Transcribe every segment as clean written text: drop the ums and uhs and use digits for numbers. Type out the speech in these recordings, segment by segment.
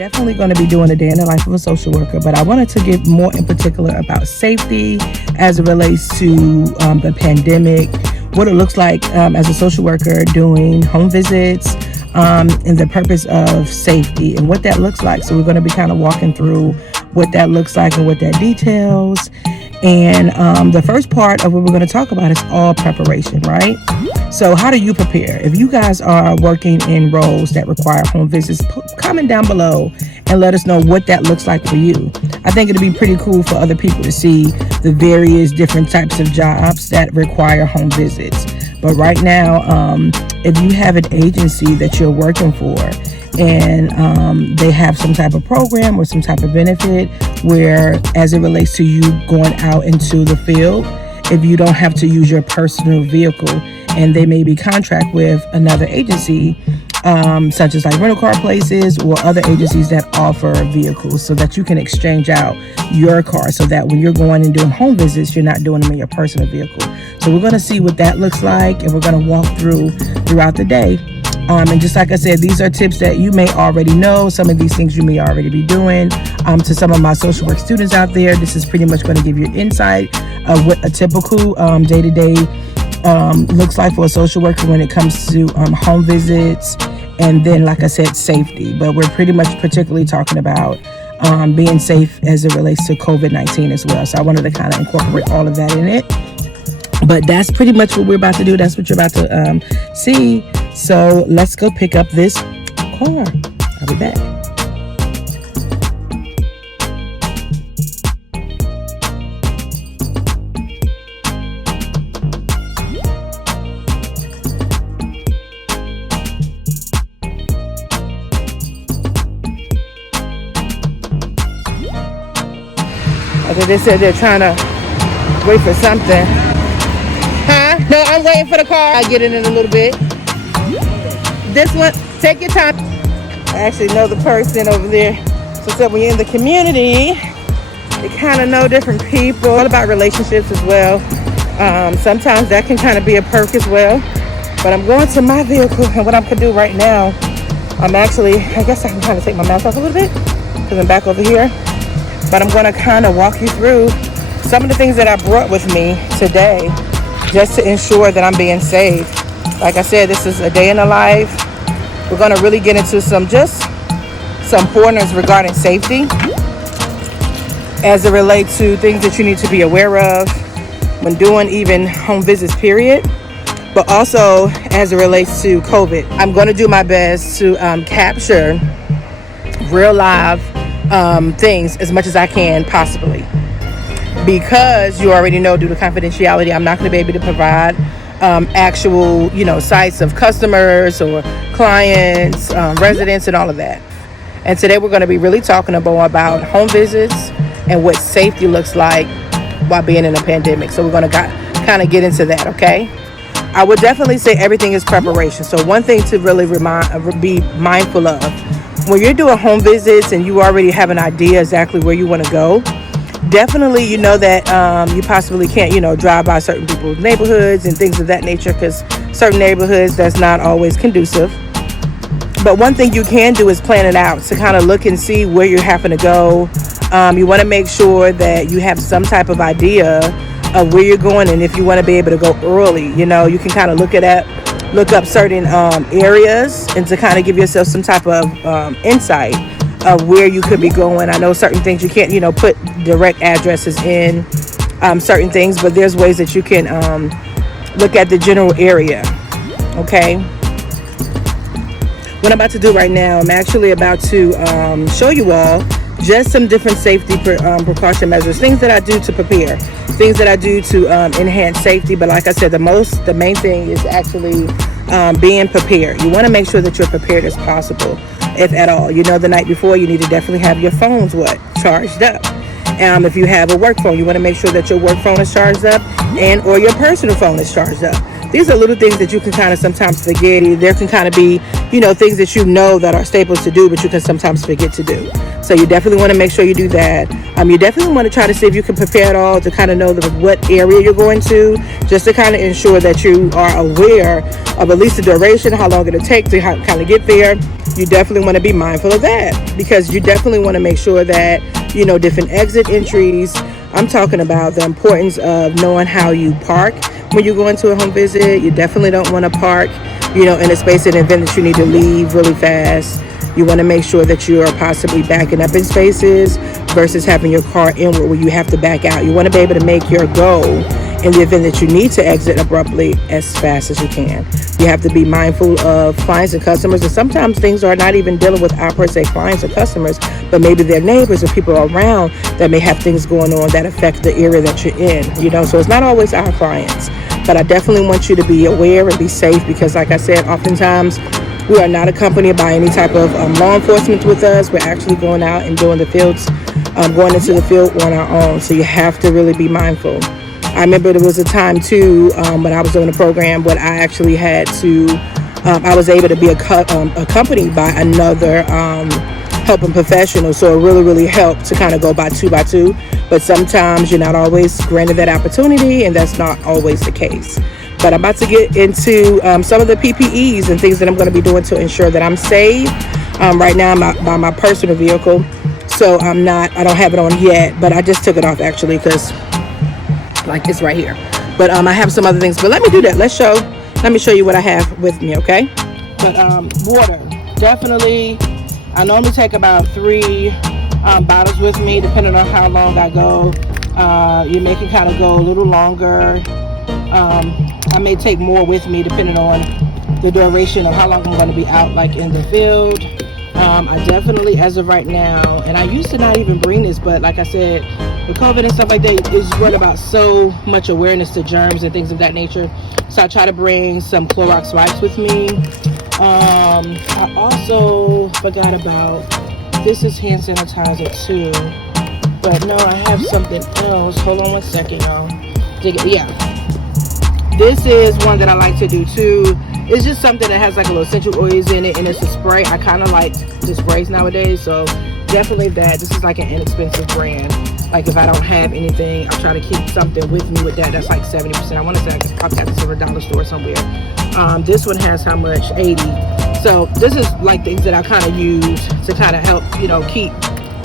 Definitely going to be doing a day in the life of a social worker, but I wanted to get more in particular about safety as it relates to the pandemic, what it looks like as a social worker doing home visits, and the purpose of safety and what that looks like. So we're going to be kind of walking through what that looks like and what that details. And the first part of what we're going to talk about is all preparation, right? So how do you prepare? If you guys are working in roles that require home visits, comment down below and let us know what that looks like for you. I think it'll be pretty cool for other people to see the various different types of jobs that require home visits. But right now, if you have an agency that you're working for and they have some type of program or some type of benefit where, as it relates to you going out into the field, if you don't have to use your personal vehicle and they maybe contract with another agency, such as like rental car places or other agencies that offer vehicles, so that you can exchange out your car so that when you're going and doing home visits, you're not doing them in your personal vehicle. So we're going to see what that looks like, and we're going to walk throughout the day. And just like I said, these are tips that you may already know. Some of these things you may already be doing. To some of my social work students out there, this is pretty much going to give you insight of what a typical day-to-day looks like for a social worker when it comes to home visits, and then, like I said, safety. But we're pretty much particularly talking about being safe as it relates to COVID-19 as well. So I wanted to kind of incorporate all of that in it. But that's pretty much what we're about to do. That's what you're about to see. So let's go pick up this car. I'll be back. Okay, they said they're trying to wait for something. Huh? No, I'm waiting for the car. I'll get in a little bit. This one, take your time. I actually know the person over there. So when you're in the community, you kind of know different people. All about relationships as well. Sometimes that can kind of be a perk as well. But I'm going to my vehicle, and what I'm going to do right now, I guess I can kind of take my mask off a little bit because I'm back over here. But I'm going to kind of walk you through some of the things that I brought with me today just to ensure that I'm being safe. Like I said, this is a day in the life. We're going to really get into some pointers regarding safety as it relates to things that you need to be aware of when doing even home visits, period. But also as it relates to COVID. I'm going to do my best to capture real live things as much as I can possibly. Because you already know, due to confidentiality, I'm not going to be able to provide actual, sites of customers or clients, residents, and all of that. And today we're going to be really talking about home visits and what safety looks like while being in a pandemic. So we're going to kind of get into that, okay? I would definitely say everything is preparation. So one thing to really be mindful of, when you're doing home visits and you already have an idea exactly where you want to go, definitely you know that you possibly can't drive by certain people's neighborhoods and things of that nature, because certain neighborhoods, that's not always conducive. But one thing you can do is plan it out to kind of look and see where you're having to go. You want to make sure that you have some type of idea of where you're going, and if you want to be able to go early, you can kind of look up certain areas and to kind of give yourself some type of insight of where you could be going. I know certain things you can't, put direct addresses in certain things, but there's ways that you can look at the general area. Okay. What I'm about to do right now, I'm actually about to show you all just some different safety precaution measures, things that I do to prepare, things that I do to enhance safety. But like I said, the main thing is actually being prepared. You want to make sure that you're prepared as possible, if at all. The night before, you need to definitely have your phones charged up. If you have a work phone, you want to make sure that your work phone is charged up or your personal phone is charged up. these are little things that you can kind of sometimes forget. There can kind of be, things that that are staples to do, but you can sometimes forget to do. So you definitely want to make sure you do that. You definitely want to try to see if you can prepare it all to kind of know what area you're going to, just to kind of ensure that you are aware of at least the duration, how long it'll take to kind of get there. You definitely want to be mindful of that, because you definitely want to make sure that, different exit entries. I'm talking about the importance of knowing how you park when you go into a home visit. You definitely don't want to park, in a space in the event that you need to leave really fast. You want to make sure that you are possibly backing up in spaces versus having your car inward where you have to back out. You want to be able to make your goal in the event that you need to exit abruptly as fast as you can. You have to be mindful of clients and customers, and sometimes things are not even dealing with our per se clients or customers, but maybe their neighbors or people around that may have things going on that affect the area that you're in, so it's not always our clients. But I definitely want you to be aware and be safe, because like I said, oftentimes we are not accompanied by any type of law enforcement with us. We're actually going out and doing the fields, going into the field on our own. So you have to really be mindful. I remember there was a time too when I was doing a program where I actually had to, I was able to be accompanied by another helping professional. So it really, really helped to kind of go by two. But sometimes you're not always granted that opportunity, and that's not always the case. But I'm about to get into some of the PPEs and things that I'm going to be doing to ensure that I'm safe. Right now I'm by my personal vehicle, so I don't have it on yet, but I just took it off actually because it's right here. But I have some other things, but let me do that. Let me show you what I have with me, okay? But water, definitely. I normally take about 3 bottles with me, depending on how long I go. You may can kind of go a little longer. I may take more with me depending on the duration of how long I'm going to be out, like in the field. I definitely, as of right now, and I used to not even bring this, but like I said, with COVID and stuff like that, it's brought about so much awareness to germs and things of that nature. So I try to bring some Clorox wipes with me. I also forgot about, this is hand sanitizer too. But no, I have something else. Hold on one second, y'all. Yeah. This is one that I like to do too. It's just something that has like a little essential oils in it, and it's a spray. I kind of like the sprays nowadays, so definitely that. This is like an inexpensive brand. Like if I don't have anything, I'll try to keep something with me with that. That's like 70%. I want to say I could probably have this at a dollar store somewhere. This one has how much? 80. So this is like things that I kind of use to kind of help, keep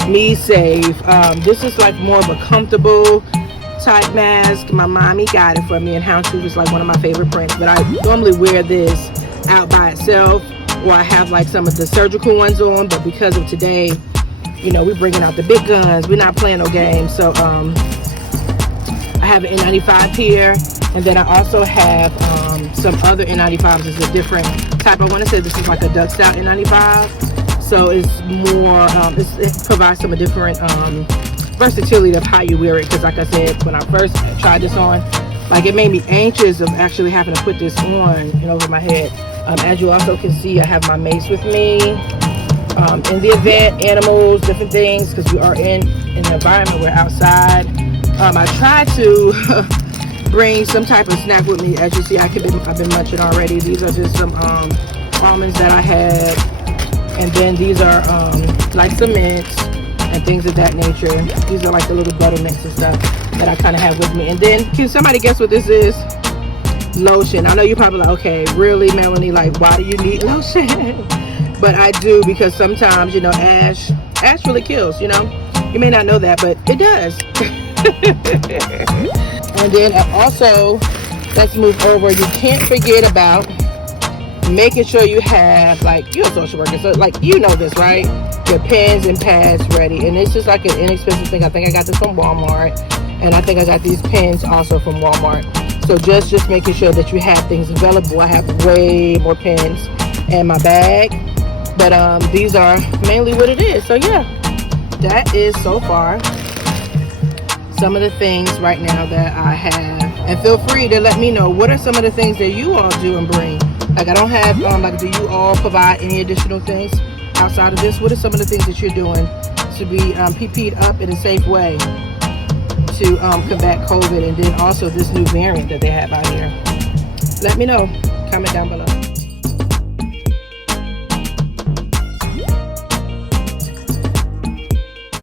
me safe. This is like more of a comfortable type mask. My mommy got it for me, and Houndstooth is like one of my favorite prints. But I normally wear this out by itself, or I have like some of the surgical ones on. But because of today, we're bringing out the big guns. We're not playing no games. So I have an N95 here, and then I also have some other N95s. It's a different type. I want to say this is like a duck style N95. So it's more, it provides some different versatility of how you wear it. Because like I said, when I first tried this on, like it made me anxious of actually having to put this on, over my head. As you also can see, I have my mace with me. In the event, animals, different things, because we are in an environment, we're outside. I try to bring some type of snack with me. As you see, I've been munching already. These are just some almonds that I had, and then these are like some mints and things of that nature. These are like the little buttermints and stuff that I kind of have with me. And then, can somebody guess what this is? Lotion. I know you're probably like, okay, really, Melanie? Like, why do you need lotion? But I do, because sometimes, ash really kills. You may not know that, but it does. And then also, let's move over. You can't forget about making sure you have, like, you're a social worker, so like this, right? Your pens and pads ready. And it's just like an inexpensive thing. I think I got this from Walmart, and I think I got these pens also from Walmart. So just making sure that you have things available. I have way more pens in my bag, but these are mainly what it is. So yeah, that is so far some of the things right now that I have. And feel free to let me know, what are some of the things that you all do and bring? Like, I don't have, like, do you all provide any additional things outside of this? What are some of the things that you're doing to be PP'd up in a safe way to combat COVID, and then also this new variant that they have out here? Let me know. Comment down below.